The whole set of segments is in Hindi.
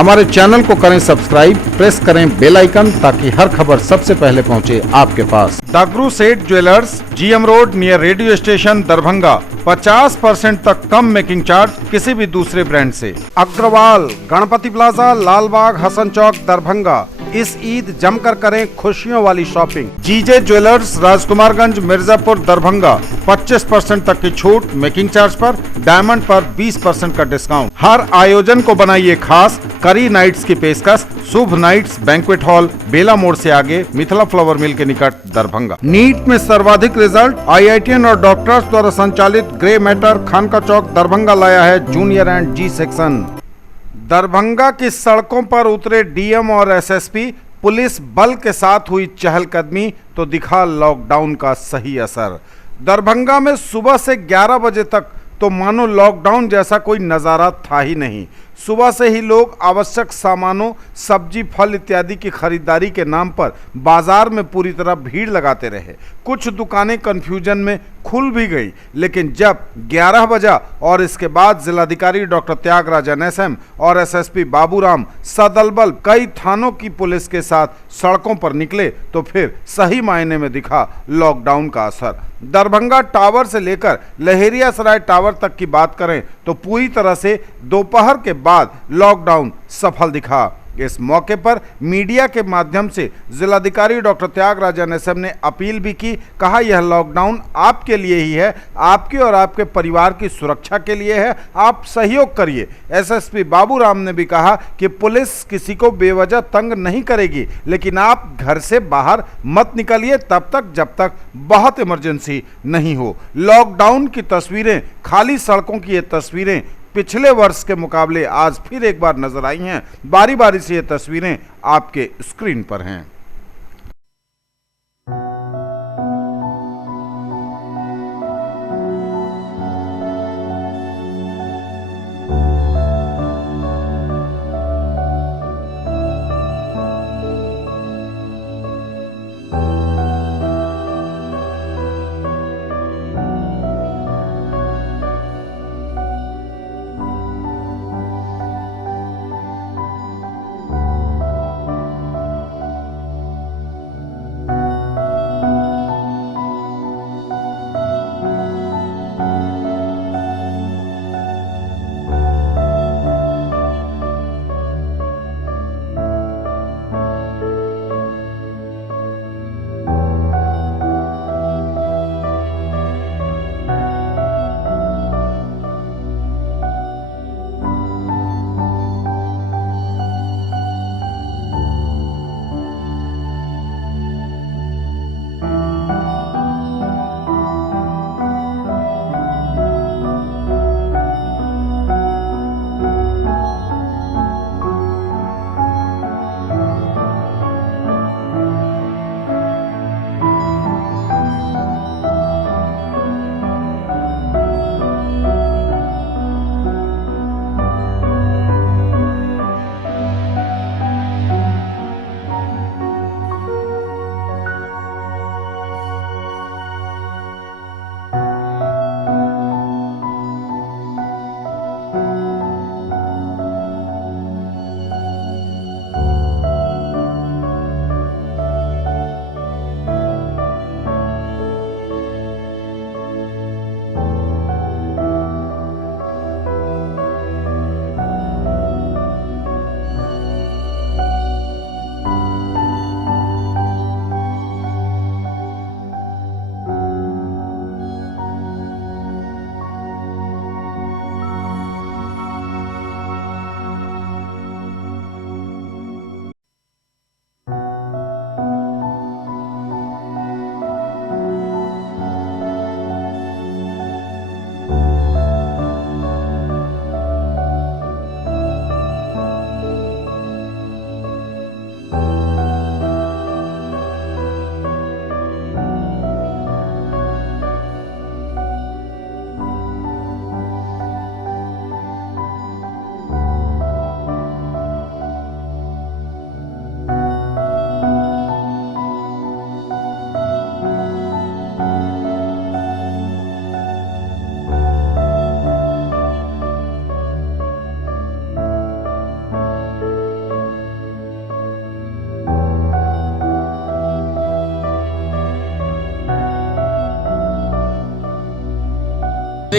हमारे चैनल को करें सब्सक्राइब, प्रेस करें बेल आइकन ताकि हर खबर सबसे पहले पहुंचे आपके पास। दागरू सेठ jewellers, GM road near radio station Darbhanga. 50% तक कम मेकिंग चार्ज किसी भी दूसरे ब्रांड से। अग्रवाल, गणपति प्लाजा, लालबाग, हसन चौक, दरभंगा। इस ईद जमकर करें खुशियों वाली शॉपिंग। जीजे ज्वेलर्स, राजकुमारगंज, मिर्जापुर, दरभंगा। 25% तक की छूट मेकिंग चार्ज पर, डायमंड पर 20% का डिस्काउंट। हर आयोजन को बनाइए खास, करी नाइट्स की पेशकश। शुभ नाइट्स बैंक्वेट हॉल, बेला मोड़ से आगे, मिथिला फ्लावर मिल के निकट, दरभंगा। नीट में सर्वाधिक रिजल्ट, IITian और डॉक्टर्स द्वारा संचालित ग्रे मैटर, खानका चौक, दरभंगा लाया है junior and ji section. Darbhanga की सड़कों पर उतरे डीएम और एसएसपी, पुलिस बल के साथ हुई चहलकदमी तो दिखा लॉकडाउन का सही असर। दरभंगा में सुबह से 11 बजे तक तो मानो लॉकडाउन जैसा कोई नज़ारा था ही नहीं। सुबह से ही लोग आवश्यक सामानों, सब्जी, फल इत्यादि की खरीदारी के नाम पर बाजार में पूरी तरह भीड़ लगाते रहे। कुछ दुकानें कन्फ्यूजन में खुल भी गई, लेकिन जब 11 बजा और इसके बाद जिलाधिकारी डॉक्टर त्यागराजन SM और SSP बाबूराम सदलबल कई थानों की पुलिस के साथ सड़कों पर निकले तो फिर सही मायने में दिखा लॉकडाउन का असर। दरभंगा टावर से लेकर लहेरियासराय टावर तक की बात करें तो पूरी तरह से दोपहर के बाद लॉकडाउन सफल दिखा। इस मौके पर मीडिया के माध्यम से जिलाधिकारी डॉक्टर त्यागराजन SM ने अपील भी की। कहा, यह लॉकडाउन आपके लिए ही है, आपके और आपके परिवार की सुरक्षा के लिए है, आप सहयोग करिए। SSP बाबूराम ने भी कहा कि पुलिस किसी को बेवजह तंग नहीं करेगी, लेकिन आप घर से बाहर मत निकलिए तब तक जब तक बहुत इमरजेंसी नहीं हो। लॉकडाउन की तस्वीरें, खाली सड़कों की ये तस्वीरें पिछले वर्ष के मुकाबले आज फिर एक बार नजर आई हैं। बारी बारी से ये तस्वीरें आपके स्क्रीन पर हैं।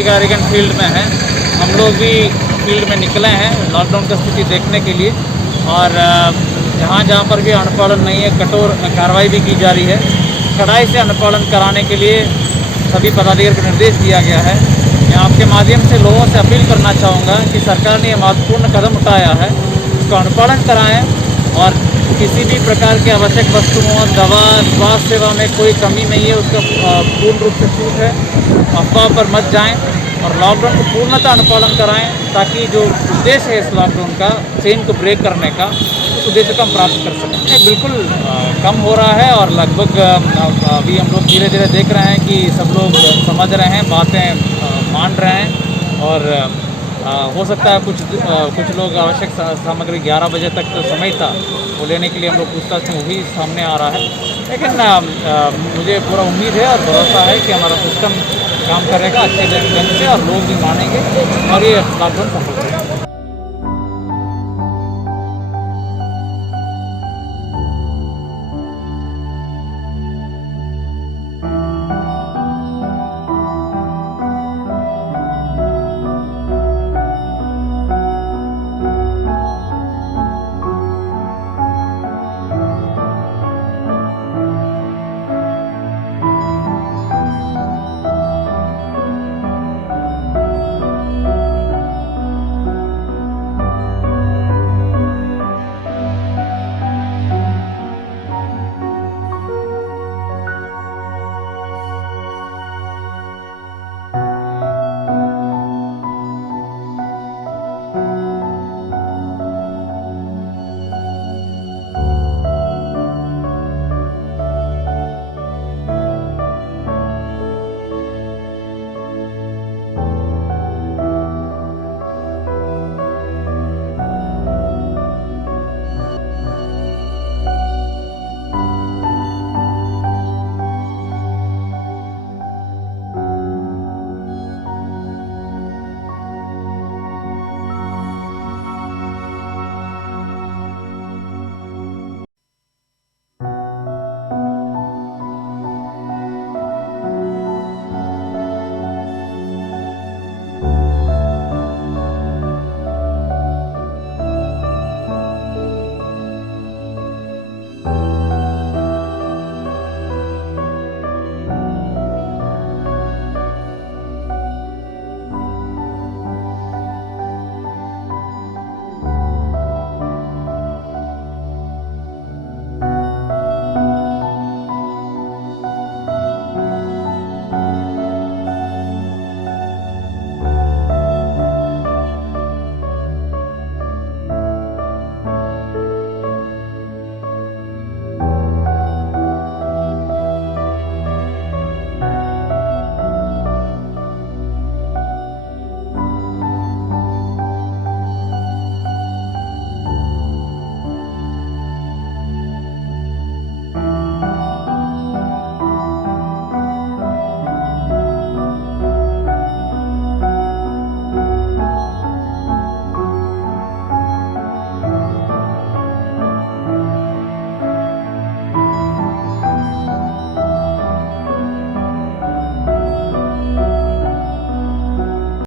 अधिकारीगण फील्ड में हैं। हम लोग भी फील्ड में निकले हैं लॉकडाउन की स्थिति देखने के लिए, और जहाँ पर भी अनुपालन नहीं है कठोर कार्रवाई भी की जा रही है। कड़ाई से अनुपालन कराने के लिए सभी पदाधिकारियों को निर्देश दिया गया है। मैं आपके माध्यम से लोगों से अपील करना चाहूँगा कि सरकार ने यह महत्वपूर्ण कदम उठाया है, उसका अनुपालन कराएं और किसी भी प्रकार के आवश्यक वस्तुओं, दवा, स्वास्थ्य सेवा में कोई कमी नहीं है, उसका पूर्ण रूप से छूट है। अफवाह पर मत जाएं और लॉकडाउन को पूर्णतः अनुपालन कराएं, ताकि जो उद्देश्य है इस लॉकडाउन का, चेन को ब्रेक करने का, उस उद्देश्य को हम प्राप्त कर सकें। बिल्कुल कम हो रहा है और लगभग अभी हम लोग धीरे धीरे देख रहे हैं कि सब लोग समझ रहे हैं, बातें मान रहे हैं, और हो सकता है कुछ लोग आवश्यक सामग्री 11 बजे तक जो समय था वो लेने के लिए हम लोग पूछताछ में वही सामने आ रहा है। लेकिन मुझे पूरा उम्मीद है और भरोसा है कि हमारा सिस्टम काम करेगा अच्छे ढंग से और लोग भी मानेंगे और ये लॉकडाउन सफल